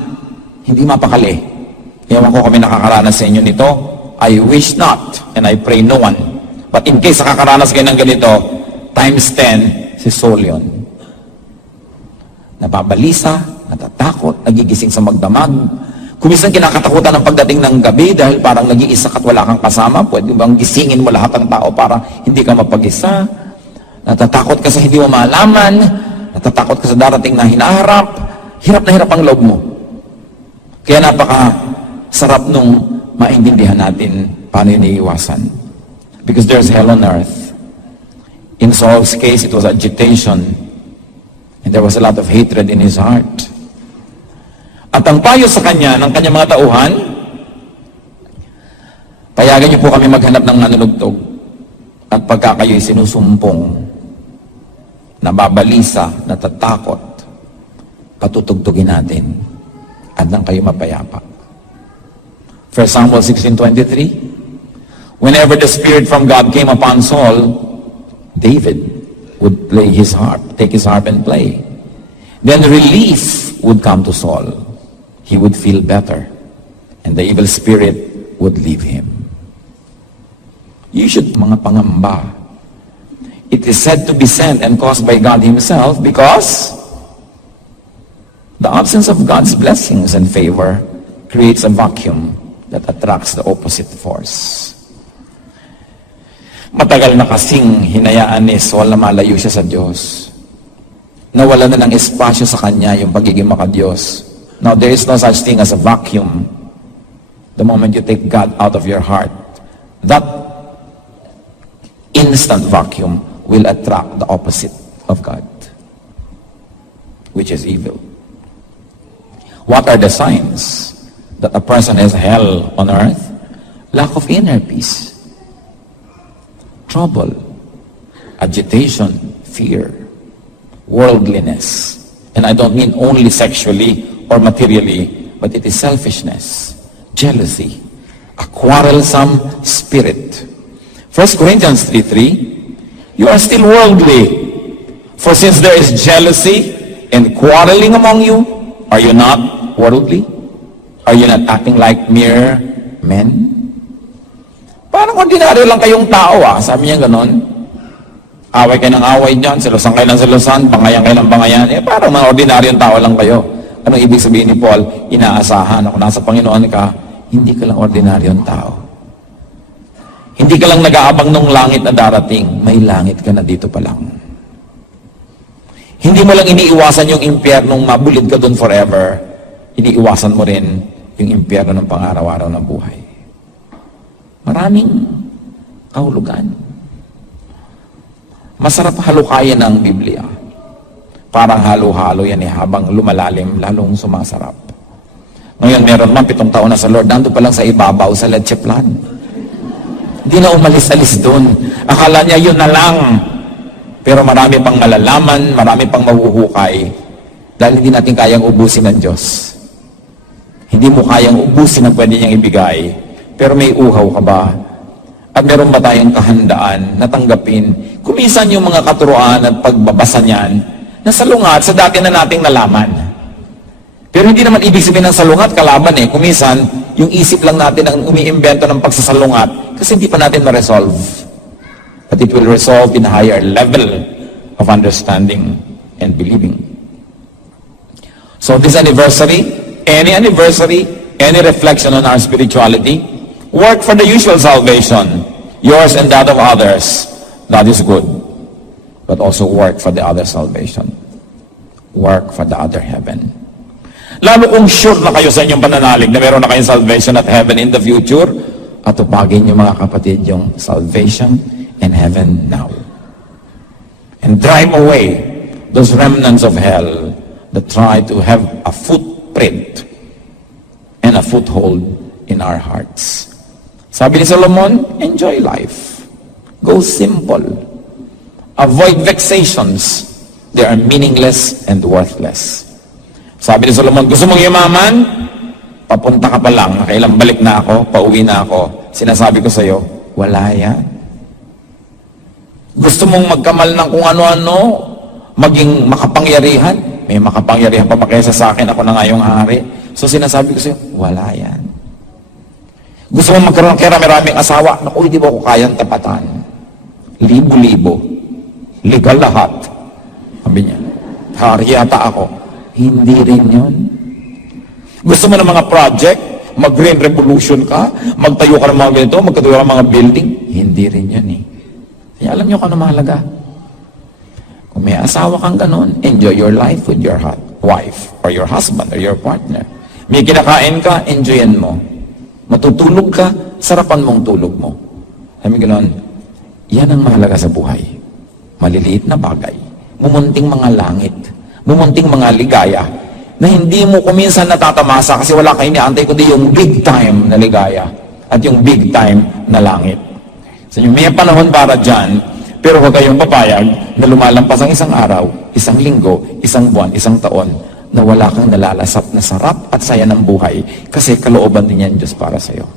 hindi mapakali. Ewan ko kami nakakaranas sa inyo nito. I wish not, and I pray no one. But in case nakakaranas kayo ng ganito, times 10, si Saul yun. Nababalisa, natatakot, nagigising sa magdamag. Kumisan kinakatakutan ng pagdating ng gabi dahil parang nag-iisa ka't wala kang kasama. Pwede bang gisingin mo lahat ng tao para hindi ka mapag-isa? Natatakot ka sa hindi mo maalaman. Natatakot ka sa darating na hinaharap. Hirap na hirap ang loob mo. Kaya napaka-sarap nung maintindihan natin paano yun iiwasan. Because there's hell on earth. In Saul's case, it was agitation. And there was a lot of hatred in his heart. At ang payo sa kanya, ng kanyang mga tauhan, payagan niyo po kami maghanap ng nanunugtog. At pagka kayo'y sinusumpong, nababalisa, natatakot, patutugtugin natin at nang kayo mapayapa. 1 Samuel 16:23, whenever the Spirit from God came upon Saul, David would play his harp, take his harp and play. Then relief would come to Saul. He would feel better, and the evil spirit would leave him. You should mga pangamba. It is said to be sent and caused by God himself because the absence of God's blessings and favor creates a vacuum that attracts the opposite force. Matagal na kasing hinayaan ni Saul na malayo siya sa Diyos. Nawala na ng espasyo sa kanya yung pagiging makadiyos. Now, there is no such thing as a vacuum. The moment you take God out of your heart, that instant vacuum will attract the opposite of God, which is evil. What are the signs that a person has hell on earth? Lack of inner peace, trouble, agitation, fear, worldliness. And I don't mean only sexually or materially, but it is selfishness, jealousy, a quarrelsome spirit. 1 Corinthians 3:3, you are still worldly. For since there is jealousy and quarreling among you, are you not worldly? Are you not acting like mere men? Parang ordinaryo lang kayong tao sabi niya ganon. Away kayo ng away dyan, silusan kayo ng silusan, bangayan kayo ng bangayan. Parang mga ordinaryong tao lang kayo. Anong ibig sabihin ni Paul? Inaasahan na kung nasa Panginoon ka, hindi ka lang ordinaryong tao. Hindi ka lang nag-aabang ng langit na darating, may langit ka na dito pa lang. Hindi mo lang iniiwasan yung impyernong mabulid ka doon forever, iniiwasan mo rin yung impyerno ng pang-araw-araw na buhay. Maraming kahulugan. Masarap halukayin ang Biblia. Parang halo-halo yan habang lumalalim, lalong sumasarap. Ngayon, meron man 7 taon na sa Lord, nandun pa lang sa ibabaw sa leche plan. Hindi na umalis-alis doon. Akala niya yun na lang. Pero marami pang malalaman, marami pang mahuhukay. Dahil hindi natin kayang ubusin ng Diyos. Hindi mo kayang ubusin ang pwede niyang ibigay. Pero may uhaw ka ba? At meron ba tayong kahandaan na tanggapin? Kumisan yung mga katuruan at pagbabasa niyan na salungat sa dati na nating nalaman. Pero hindi naman ibig sabihin ng salungat kalaban Kumisan, yung isip lang natin ang umiimbento ng pagsasalungat kasi hindi pa natin ma-resolve. But it will resolve in a higher level of understanding and believing. So this anniversary, any reflection on our spirituality, work for the usual salvation, yours and that of others. That is good. But also work for the other salvation. Work for the other heaven. Lalo kung sure na kayo sa inyong pananalig na meron na kayong salvation at heaven in the future, atupagin niyo mga kapatid yung salvation and heaven now. And drive away those remnants of hell that try to have a footprint and a foothold in our hearts. Sabi ni Solomon, enjoy life. Go simple. Avoid vexations. They are meaningless and worthless. Sabi ni Solomon, gusto mong yumaman? Papunta ka pa lang, nakailang balik na ako, pauwi na ako. Sinasabi ko sa iyo, wala yan. Gusto mong magkamal ng kung ano-ano, maging makapangyarihan? May makapangyarihan pa ba kaysa sa akin, ako na nga yung hari. So sinasabi ko sa iyo, wala yan. Gusto mong magkaroon kaya maraming asawa? Naku, hindi ba ako kayang tapatan? Libo-libo. Legal lahat. Sabi niya, hari yata ako. Hindi rin yun. Gusto mo ng mga project? Mag-green revolution ka? Magtayo ka ng mga ganito? Magtayo ka ng mga building? Hindi rin yun Kaya alam niyo kung ano mahalaga? Kung may asawa kang ganon, enjoy your life with your wife or your husband or your partner. May kinakain ka, enjoyin mo. Matutulog ka, sarapan mong tulog mo. Sabi gano'n, yan ang mahalaga sa buhay. Maliliit na bagay. Mumunting mga langit. Mumunting mga ligaya na hindi mo kuminsan natatamasa kasi wala kayo niantay kundi yung big time na ligaya at yung big time na langit. So yung may panahon para dyan, pero huwag kayong papayag na lumalampas ang isang araw, isang linggo, isang buwan, isang taon na wala kang nalalasap na sarap at saya ng buhay kasi kalooban din yan Diyos para sa iyo.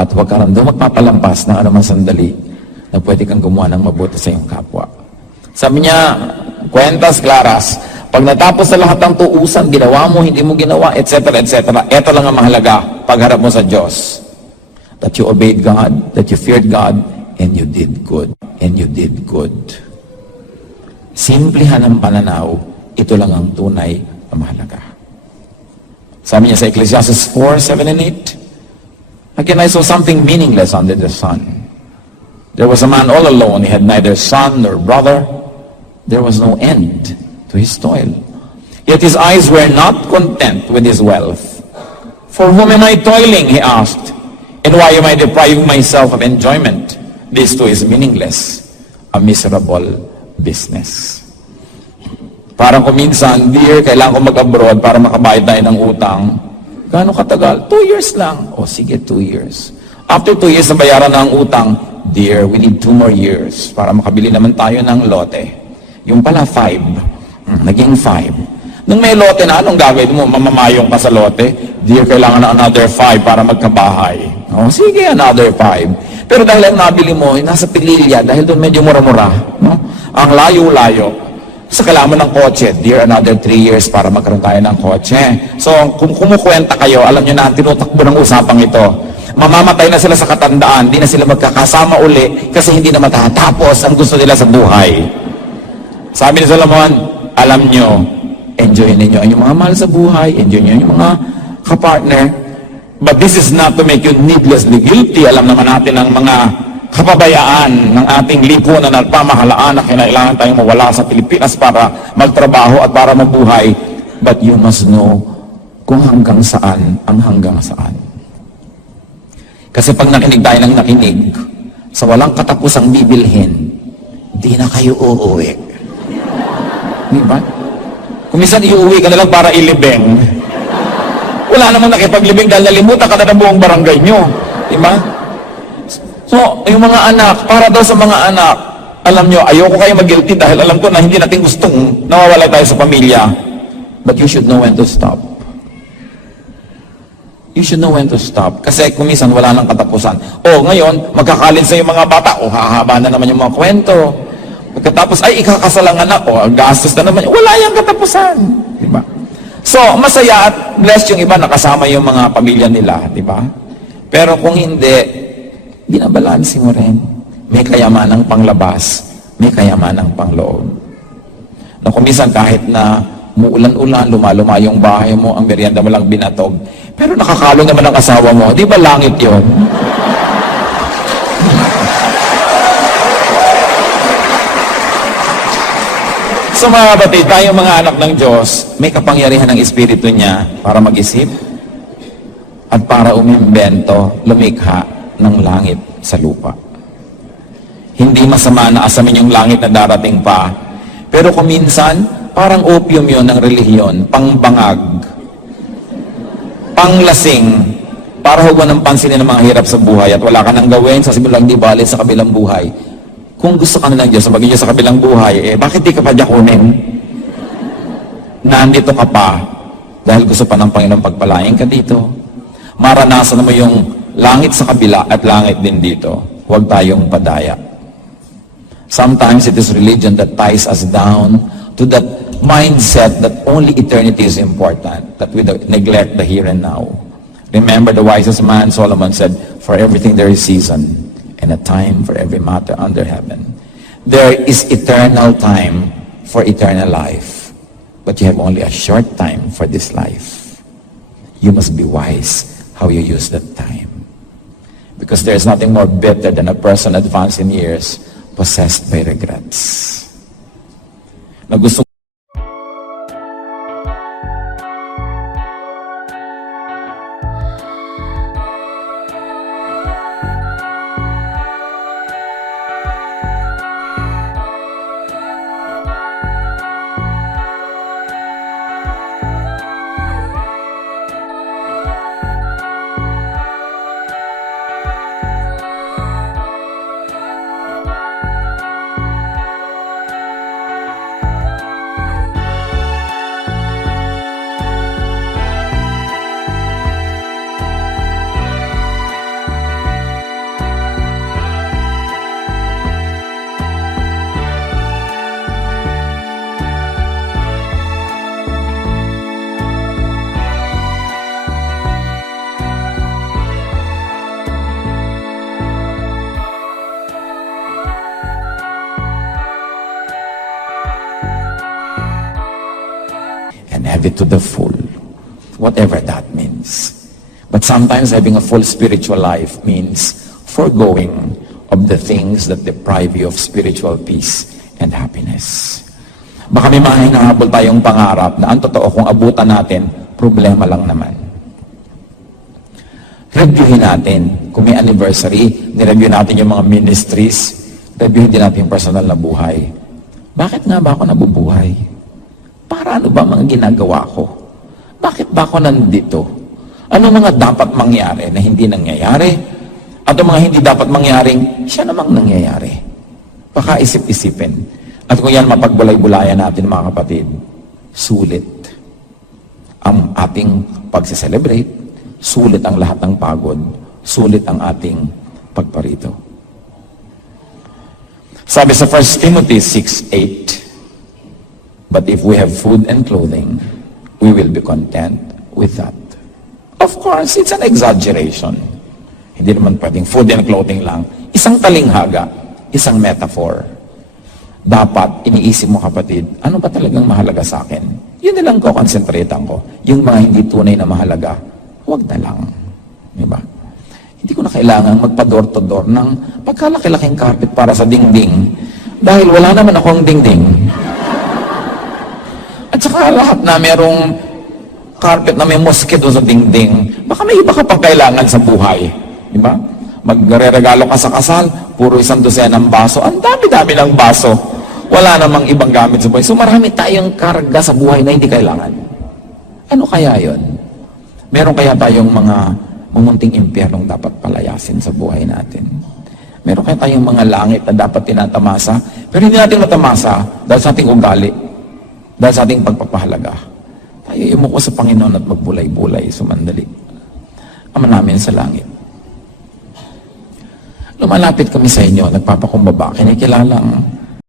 At huwag ka rin daw magpapalampas ng anumang sandali na pwede kang gumawa ng mabuti sa iyong kapwa. Sabi niya, Cuentas Claras, pag natapos na lahat ng tuusan, ginawa mo, hindi mo ginawa, etc., etc., ito lang ang mahalaga pagharap mo sa Diyos. That you obeyed God, that you feared God, and you did good. And you did good. Simplihan ang pananaw, ito lang ang tunay na mahalaga. Sabi niya sa Ecclesiastes 4:7 and 8, again, I saw something meaningless under the sun. There was a man all alone. He had neither son nor brother. There was no end to his toil. Yet his eyes were not content with his wealth. For whom am I toiling? He asked. And why am I depriving myself of enjoyment? This too is meaningless. a miserable business. Parang kung minsan, dear, kailangan ko mag-abroad para makabayad tayo ng utang. Gaano katagal? 2 years lang. O sige, 2 years. After 2 years na bayaran na ang utang, dear, we need 2 more years para makabili naman tayo ng lote. Yung pala 5. Naging 5. Nung may lote na, anong gagawin mo? Mamamayong ka sa lote? Dear, kailangan na another 5 para magkabahay. O sige, another 5. Pero dahil ang nabili mo, nasa Pililya, dahil doon medyo mura-mura. No? Ang layo-layo. So, kailangan mo ng kotse. Dear, another 3 years para magkaroon tayo ng kotse. So, kung kumukwenta kayo, alam nyo na, tinutakbo ng usapang ito. Mamamatay na sila sa katandaan, di na sila magkakasama uli kasi hindi na matatapos ang gusto nila sa buhay. Sabi ni Solomon, alam nyo, enjoy ninyo ang inyong mga mahal sa buhay, enjoy nyo yung mga kapartner, but this is not to make you needlessly guilty. Alam naman natin ang mga kapabayaan ng ating lipunan at pamahalaan na kailangan tayong mawala sa Pilipinas para magtrabaho at para mabuhay. But you must know kung hanggang saan ang hanggang saan. Kasi pag nakinig tayo ng nakinig, sa walang katapusang bibilhin, di na kayo uuwi. Diba? Kung minsan iuwi ka na lang para ilibing, wala namang nakipaglibing dahil nalimutan ka na ng buong barangay nyo. Diba? So, yung mga anak, para daw sa mga anak, alam nyo, ayoko kayo mag-guilty dahil alam ko na hindi natin gustong nawawala tayo sa pamilya. But you should know when to stop. You should know when to stop. Kasi kung minsan wala nang katapusan. O, ngayon, magkakalin sa yung mga bata. O, hahaba na naman yung mga kwento. Pagkatapos, ay, ikakasalangan ako. Gastos na naman. Wala yung katapusan. Diba? So, masaya at blessed yung iba nakasama yung mga pamilya nila. Diba? Pero kung hindi, binabalansi mo rin. May kayamanang panglabas, may kayamanang pangloob. Na kung minsan kahit na muulan-ulan, lumaluma yung bahay mo, ang merienda mo lang binatog, pero nakakalo naman ang asawa mo, di ba langit yon? So mga kapatid, tayong mga anak ng Diyos, may kapangyarihan ng Espiritu niya para mag-isip at para umimbento, lumikha ng langit sa lupa. Hindi masama na asamin yung langit na darating pa. Pero kung minsan, parang opium yon ng relihiyon, pangbangag, panglasing, para huwag mo ng pansinin ng mga hirap sa buhay at wala ka nang gawin, sasabihin lang di balik sa kabilang buhay. Kung gusto ka na ng Diyos, maging Diyos sa kabilang buhay, bakit di ka pa diyakunin? Nandito ka pa dahil gusto pa ng Panginoon pagpalain ka dito. Maranasan mo yung langit sa kabila at langit din dito. Huwag tayong padaya. Sometimes it is religion that ties us down to that mindset that only eternity is important, that we neglect the here and now. Remember the wisest man, Solomon, said, for everything there is season and a time for every matter under heaven. There is eternal time for eternal life, but you have only a short time for this life. You must be wise how you use that time. Because there is nothing more bitter than a person advanced in years, possessed by regrets. Na gusto and have it to the full, whatever that means. But sometimes having a full spiritual life means foregoing of the things that deprive you of spiritual peace and happiness. Baka may mga hinahabol tayong pangarap na ang totoo kung abutan natin, problema lang naman. Reviewin natin. Kung may anniversary, nireview natin yung mga ministries reviewin din natin yung personal na buhay. Bakit nga ba ako nabubuhay? Para ano ba mga ginagawa ko? Bakit ba ako nandito? Ano mga dapat mangyari na hindi nangyayari? At ang mga hindi dapat mangyaring siya namang nangyayari. Baka isip-isipin. At kung yan mapagbulay-bulayan natin mga kapatid, sulit ang ating pagse-celebrate, sulit ang lahat ng pagod, sulit ang ating pagparito. Sabi sa 1 Timothy 6:8, but if we have food and clothing, we will be content with that. Of course, it's an exaggeration. Hindi naman pwedeng food and clothing lang. Isang talinghaga, isang metaphor. Dapat, iniisip mo kapatid, ano ba talagang mahalaga sa akin? Yun na lang ko, konsentratan ko. Yung mga hindi tunay na mahalaga, huwag na lang. Diba? Hindi ko na kailangan magpa-door-to-door ng pagkalaki-laking carpet para sa dingding dahil wala naman akong dingding. At saka lahat na merong carpet na may mosquito sa dingding, baka may iba ka pang kailangan sa buhay. Diba? Magre-regalo ka sa kasal, puro 100 ng baso. Ang dami-dami ng baso. Wala namang ibang gamit sa buhay. So marami tayong karga sa buhay na hindi kailangan. Ano kaya yon? Meron kaya tayong mga mumunting impyernong dapat palayasin sa buhay natin? Meron kaya tayong mga langit na dapat tinatamasa, pero hindi natin matamasa dahil sa ating ugali, dahil sa ating pagpapahalaga. Tayo imuko sa Panginoon at magbulay-bulay, sumandali. Ama namin sa langit, lumalapit kami sa inyo, nagpapakumbaba, kinikilalang